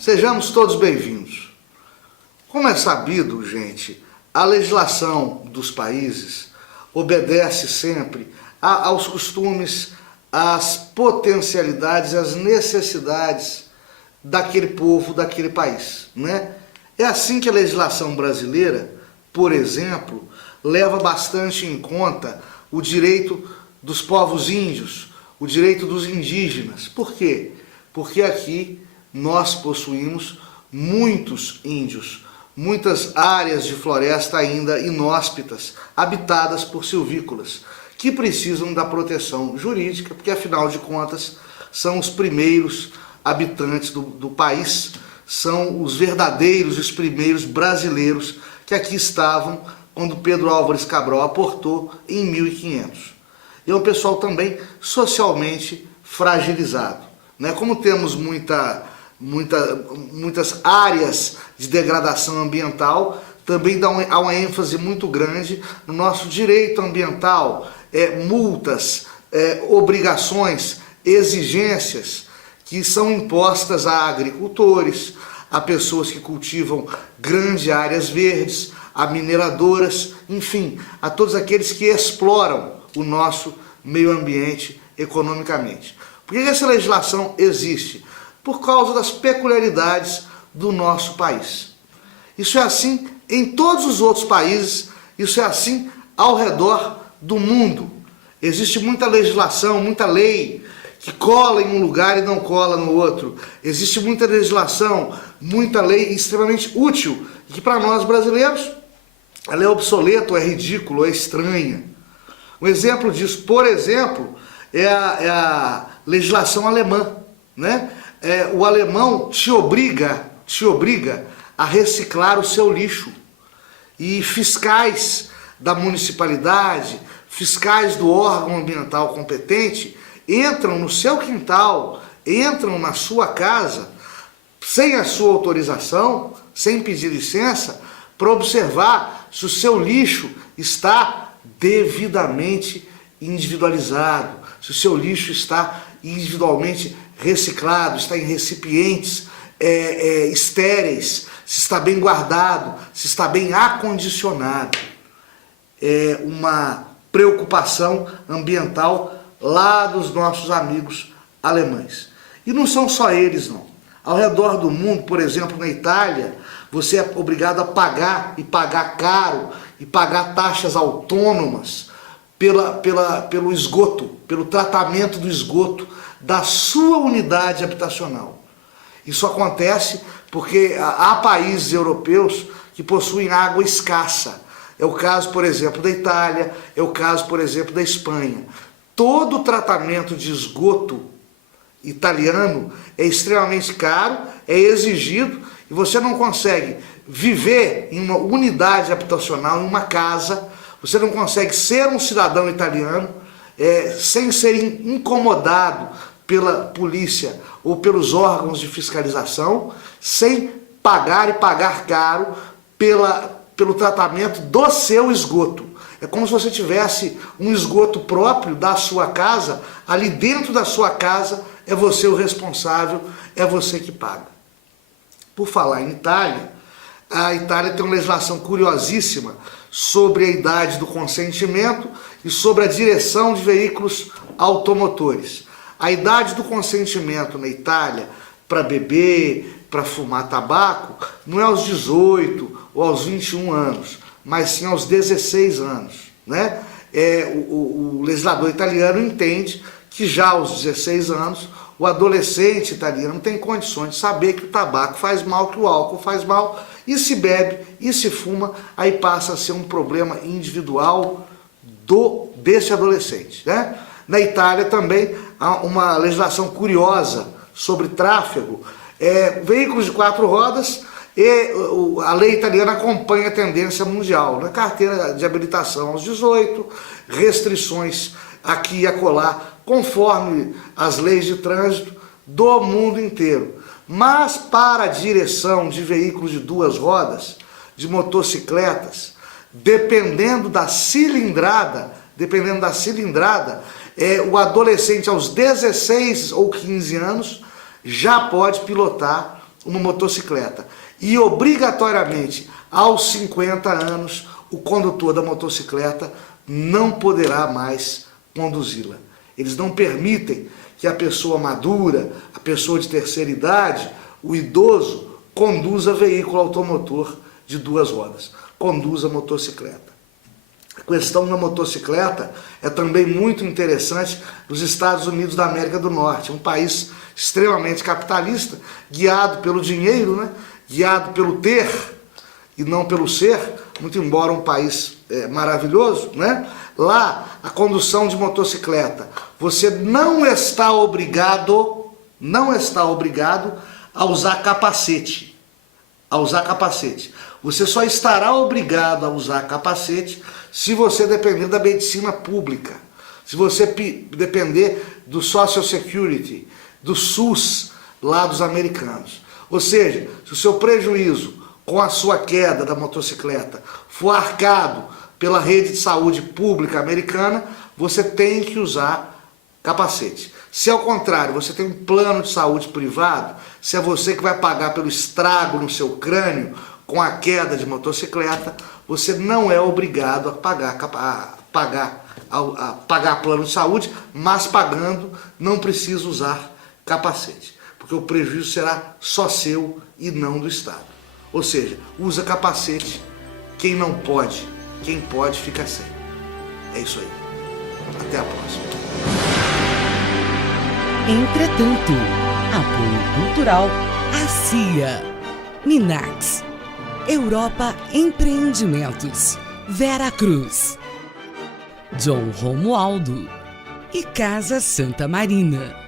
Sejamos todos bem-vindos. Como é sabido, gente, a legislação dos países obedece sempre aos costumes, às potencialidades, às necessidades daquele povo, daquele país, né? É assim que a legislação brasileira, por exemplo, leva bastante em conta o direito dos povos índios, o direito dos indígenas. Por quê? Porque aqui nós possuímos muitos índios, muitas áreas de floresta ainda inóspitas, habitadas por silvícolas, que precisam da proteção jurídica, porque afinal de contas são os primeiros habitantes do país, são os verdadeiros, os primeiros brasileiros que aqui estavam quando Pedro Álvares Cabral aportou em 1500. E é um pessoal também socialmente fragilizado, né? Como temos muitas áreas de degradação ambiental, também há uma ênfase muito grande no nosso direito ambiental, multas, obrigações, exigências que são impostas a agricultores, a pessoas que cultivam grandes áreas verdes, a mineradoras, enfim, a todos aqueles que exploram o nosso meio ambiente economicamente. Por que essa legislação existe? Por causa das peculiaridades do nosso país. Isso é assim em todos os outros países, isso é assim ao redor do mundo. Existe muita legislação, muita lei que cola em um lugar e não cola no outro. Existe muita legislação, muita lei extremamente útil, e que para nós brasileiros ela é obsoleta, é ridícula, é estranha. Um exemplo disso, por exemplo, é a legislação alemã, né? O alemão te obriga a reciclar o seu lixo. E fiscais da municipalidade, fiscais do órgão ambiental competente, entram no seu quintal, entram na sua casa, sem a sua autorização, sem pedir licença, para observar se o seu lixo está devidamente individualizado, se o seu lixo está individualmente reciclado, está em recipientes estéreis, se está bem guardado, se está bem acondicionado. É uma preocupação ambiental lá dos nossos amigos alemães. E não são só eles, não. Ao redor do mundo, por exemplo, na Itália, você é obrigado a pagar, e pagar caro, e pagar taxas autônomas pelo esgoto, pelo tratamento do esgoto da sua unidade habitacional. Isso acontece porque há países europeus que possuem água escassa. É o caso, por exemplo, da Itália, é o caso, por exemplo, da Espanha. Todo o tratamento de esgoto italiano é extremamente caro, é exigido, e você não consegue viver em uma unidade habitacional, em uma casa, você não consegue ser um cidadão italiano sem ser incomodado pela polícia ou pelos órgãos de fiscalização, sem pagar e pagar caro pelo tratamento do seu esgoto. É como se você tivesse um esgoto próprio da sua casa, ali dentro da sua casa é você o responsável, é você que paga. Por falar em Itália, a Itália tem uma legislação curiosíssima sobre a idade do consentimento e sobre a direção de veículos automotores. A idade do consentimento na Itália para beber, para fumar tabaco, não é aos 18 ou aos 21 anos, mas sim aos 16 anos, né? O legislador italiano entende que já aos 16 anos o adolescente italiano tem condições de saber que o tabaco faz mal, que o álcool faz mal, e se bebe e se fuma, aí passa a ser um problema individual desse adolescente, né? Na Itália também há uma legislação curiosa sobre tráfego, veículos de 4 rodas, e a lei italiana acompanha a tendência mundial, na carteira de habilitação aos 18, restrições aqui e acolá, conforme as leis de trânsito do mundo inteiro. Mas para a direção de veículos de 2 rodas, de motocicletas, dependendo da cilindrada, o adolescente aos 16 ou 15 anos já pode pilotar uma motocicleta. E obrigatoriamente, aos 50 anos, o condutor da motocicleta não poderá mais conduzi-la. Eles não permitem que a pessoa madura, a pessoa de terceira idade, o idoso, conduza veículo automotor de 2 rodas, conduza motocicleta. A questão da motocicleta é também muito interessante nos Estados Unidos da América do Norte, um país extremamente capitalista, guiado pelo dinheiro, né? Guiado pelo ter e não pelo ser, muito embora um país maravilhoso, né? Lá, a condução de motocicleta, você não está obrigado a usar capacete. Você só estará obrigado a usar capacete se você depender da medicina pública, se você depender do Social Security, do SUS lá dos americanos. Ou seja, se o seu prejuízo com a sua queda da motocicleta for arcado pela rede de saúde pública americana, você tem que usar capacete. Se ao contrário, você tem um plano de saúde privado, se é você que vai pagar pelo estrago no seu crânio com a queda de motocicleta, você não é obrigado a pagar plano de saúde, mas pagando não precisa usar capacete, porque o prejuízo será só seu e não do Estado. Ou seja, usa capacete, quem não pode, quem pode fica sem. É isso aí. Até a próxima. Entretanto, apoio cultural ACIA, Minax, Europa Empreendimentos, Vera Cruz, John Romualdo e Casa Santa Marina.